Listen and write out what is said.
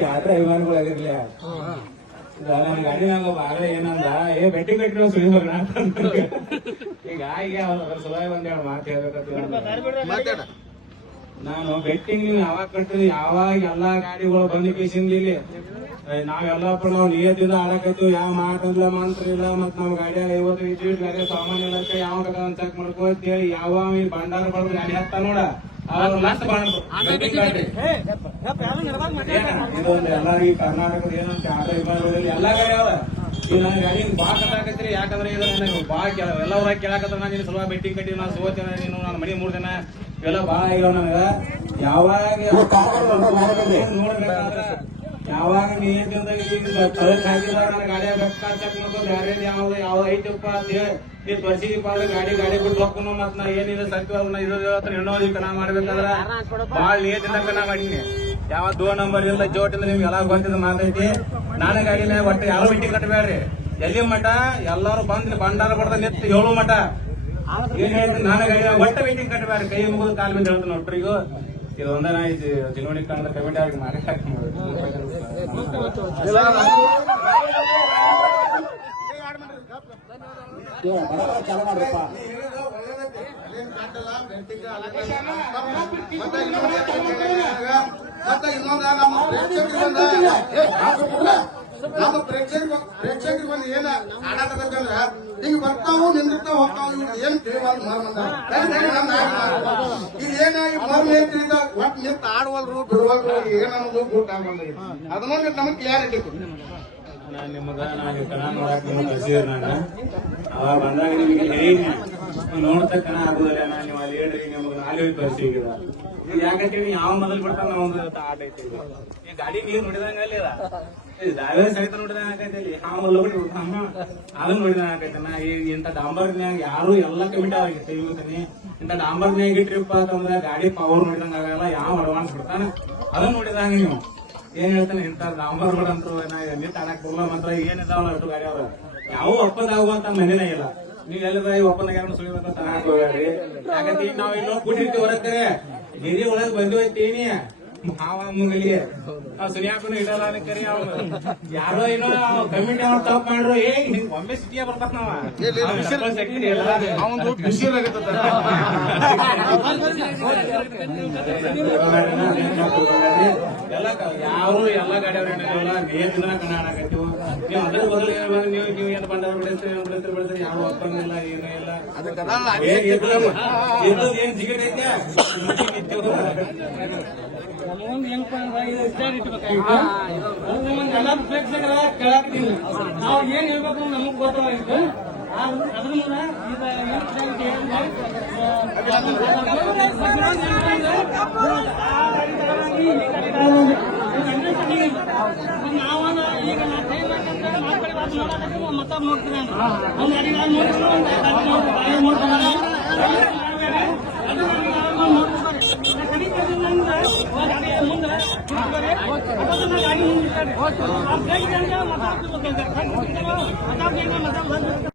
ಜಾತ್ರೆ ಅಭಿಮಾನಿಗಳಾಗಿರ್ಲಿ ನನ್ನ ಗಾಡಿ ನಂಗ ಬಾಗಲ ಏನಂದ ಬೆಟ್ಟಿ ಕಟ್ಟಿರೋ ಸುಳಿ ಹೋಗೋಣ ಈಗ ಸಲುವಾಗಿ ಒಂದೆರಡು ಮಾತು ಹೇಳ್ಬೇಕಂತ ನಾನು ಬೆಟ್ಟಿಂಗ್ ನೀವು ಯಾವಾಗ ಕಟ್ಟಿದ್ರಿ ಯಾವಾಗ ಎಲ್ಲಾ ಗಾಡಿಗಳು ಬಂದ ಕೇಸಿಂದ ಇಲ್ಲಿ ನಾವೆಲ್ಲಪ್ಪ ನಾವು ನಿಯತ್ತಿಂದ ಆಡಕತ್ತೀವಿ ಯಾವ ಮಾತಂದ್ರ ಮಂತ್ರ ಇಲ್ಲ ಮತ್ ನಾವ್ ಗಾಡಿಯಾಗ 50 ಗಾಡಿ ಸಾಮಾನ್ಯ ಇಲ್ಲಕ್ಕ ಯಾವ ಚೆಕ್ ಮಾಡ್ಕೋತೇಳಿ ಯಾವ ಭಂಡಾರ ಬಡ್ದು ಗಾಡಿ ಹತ್ತ ನೋಡ ಇದೊಂದು ಎಲ್ಲಾರಿಗೂ ಕರ್ನಾಟಕದ ಏನಂತ ಆಟ ವಿಭಾಗದಲ್ಲಿ ಎಲ್ಲಾ ಗಾಡಿ ಅವ ಈಗ ನನ್ನ ಗಾಡಿ ಬಾ ಕಟ್ಟಾಕತ್ರಿ ಯಾಕಂದ್ರೆ ಇದು ನನಗೆ ಬಾ ಎಲ್ಲ ಊರಾಗ ಕೇಳಾಕತ್ತ ನಾನು ಸಲುವಾಗಿ ಬೆಟ್ಟಿಂಗ್ ಕಟ್ಟಿ ನಾನು ಸೋತೇನೆ ನೀನು ನನ್ನ ಮನೆ 3 ದಿನ ಇವೆಲ್ಲ ಬಾಳ ಆಗಿರೋ ನನಗ ಯಾವಾಗ ನೋಡ್ಬೇಕಾದ್ರ ಯಾವಾಗ ಹಾಕಿದಾಗ ಗಾಡಿ ಚೆಕ್ ಮಾಡ್ಕೊ ಬೇರೆ ಯಾವ ಐತಪ್ಪ ಅಂತ ನೀವ್ ತೋರಿಸಿದಪ್ಪ ಅಂದ್ರೆ ಗಾಡಿ ಬಿಟ್ಟು ಹೋಗ್ಕೊಂಡು ಮತ್ ನಾ ಏನಿದೆ ಸತ್ಯ ಹೆಣ್ಣು ಕಣ ಮಾಡ್ಬೇಕಾದ್ರ ಬಾಳ ನಿಯತಿಂದ ಕಣ ಮಾಡೀನಿ ಯಾವ 2 ನಂಬರ್ ಇಲ್ಲ ಜೋಟಿಂದ ನಿಮ್ಗೆ ಎಲ್ಲ ಗೊತ್ತಿದ್ದ ಮಾತೈತಿ ನಾನೇ ಗಾಡಿನ ಒಟ್ಟು ಯಾವ ಬಿಟ್ಟಿ ಕಟ್ಟಬೇಡ್ರಿ ಎಲ್ಲಿ ಮಠ ಎಲ್ಲಾರು ಬಂದ್ ಭಂಡಾರ ಬಡ್ದ ನಿಂತು 7 ಮಠ ಏನ್ ಹೇಳ್ತೀನಿ ನಾನೇ ಗಾಡಿ ಒಟ್ಟ ಮೀಟಿಂಗ್ ಕಟ್ಟಬೇಡ್ರಿ ಕೈ ಮುಗಿದು ಕಾಲ್ ಮೇಲೆ ಹೇಳ್ತೀನಿ ಒಟ್ಟರಿಗೂ ಇದೊಂದ ನಾ ಜಿಲ್ವಣಿ ಕಾಲದ ಕಮಿಟಿ ಆಗಿ ಮಾಡಿ ನಮ್ಮ ಪ್ರೇಕ್ಷಕರಿಗೆ ಒಂದು ಏನ ಆಡಕತ್ತಂದ್ರ ಈಗ ಬರ್ತಾವು ನಿಂದಿರ್ತಾವ ಹೋಗ್ತಾವ ಇವ್ರು ಏನ್ ತಿಳಿವಾದ ಈಗ ಏನಾಗಿ ಮರ್ಮ ಏನ್ ಒಟ್ಟು ನಿಂತ ಆಡುವಲ್ರು ಬಿಡುವಲ್ರು ಏನನ್ನೋದು ಊಟ ಆಗಲ್ಲ ಅದನ್ನೊಂದು ನಮಗೆ ಕ್ಲಿಯಾರಿಟಿ ನಿಮಗ ನಾನು ಕಣ ನೋಡಕ್ ನಿಮ್ಗೆ ಕಳ್ಸಿದ್ರಿ ನಾನು ಅವಾಗ ಬಂದಾಗ ನಿಮಗೆ ಹೇಳಿ ನೋಡ್ತಾ ಕಣ ಆಗುದಿಲ್ಲ ನೀವು ಅಲ್ಲಿ ಹೇಳ್ರಿ ನಿಮ್ಗೆ ನಾಳೆ ಕಳ್ಸಿದ ಈಗ ಯಾಕಂತೀವಿ ಯಾವ ಮೊದಲು ಬಿಡ್ತಾವ ನಾವೊಂದು ಆಟ ಐತಿ ಈ ಗಾಡಿ ನೀರು ನೋಡಿದಂಗ ಅಲ್ಲಿ ಡ್ರೈವರ್ ಸಹಿತ ನೋಡಿದಂಗ ಆಕೈತಿ ಅಲ್ಲಿ ಹಾವ ಲೋಡಿ ಅದನ್ನ ನೋಡಿದಂಗ ಆಕೈತಿ ನಾ ಇಂಥ ಡಾಂಬರ್ನ್ಯಾಗ ಯಾರು ಎಲ್ಲ ಕಮಿಟಿ ಆಗೈತಿ ಇವತ್ತೀನಿ ಇಂಥ ಡಾಂಬರ್ನ್ಯಾಗ ಇಟ್ರಿಪ್ಪ ಅಂತಂದ್ರ ಗಾಡಿ ಪವರ್ ನೋಡಿದಂಗ ಆಗಲ್ಲ ಯಾವ ಅಡ್ವಾನ್ಸ್ ಬಿಡ್ತಾನ ಅದನ್ನ ನೋಡಿದಂಗ ನೀವು ಏನ್ ಹೇಳ್ತಾನೆ ಇಂಥ ಡಾಂಬರ್ ರೋಡ್ ಅಂತೂ ನಿಂತ ಆಡಕ್ ಬರಲ್ಲ ಮಾತ್ರ ಏನಿದಾವಲ್ಲ ಅಷ್ಟು ಗಾಡಿ ಅವ್ರ ಯಾವ ಒಪ್ಪಂದ ಆಗುವಂತ ಮನೇನೇ ಇಲ್ಲ ನೀವ್ ಎಲ್ಲ ಒಪ್ಪಂದಾಗ ಸುಳಿಬೇಕಂತ ತನಕ ಹೋಗ್ಯಾಡ್ರಿ ಯಾಕಂದ್ರೆ ಈಗ ನಾವ್ ಇನ್ನೊಂದು ಕೂಡಿರ್ತೀವಿ ಹೊರಕ್ಕೆ ಹಿರಿ ಒಳಗ್ ಬಂದು ಹೋಯ್ತೀನಿ ಹಾವ ಮುಂಗಲಿ ಸುನಿಯಾಕನು ಇಡಲ್ಲ ಕರಿ ಅವ್ರು ಯಾರೋ ಏನೋ ಕಮಿಟಿ ಅವ್ರು ತಪ್ಪ ಮಾಡ್ರು ಒಮ್ಮೆ ಸಿಟಿಯ ಬರ್ತಾರ ನಾವ ಯಾರು ಎಲ್ಲ ಗಾಡಿ ಅವ್ರ ನೇತ್ರ ಕಣ ಆಡಕತ್ತೀವಿ ನೀವು ಅದ್ರ ಬದಲು ನೀವು ಏನ್ ಬಂದವ್ರು ಬೆಳೆಸ್ತೀರಿ ಯಾವ ಒಪ್ಪಂದ ಇಲ್ಲ ಏನೂ ಇಲ್ಲ ಏನ್ ಸಿಗಟ್ ಐತೆ ಎಲ್ಲಾರು ಪ್ರೇಕ್ಷಕರ ಕೇಳಾಕ್ತೀನಿ ನಾವು ಏನ್ ಹೇಳ್ಬೇಕು ನಮಗ್ ಗೊತ್ತಾಗಿತ್ತು ಅದ್ರ ನಾವ ಈಗ ಮತ್ತ ನೋಡ್ತೀನಿ ಮುಂದೆ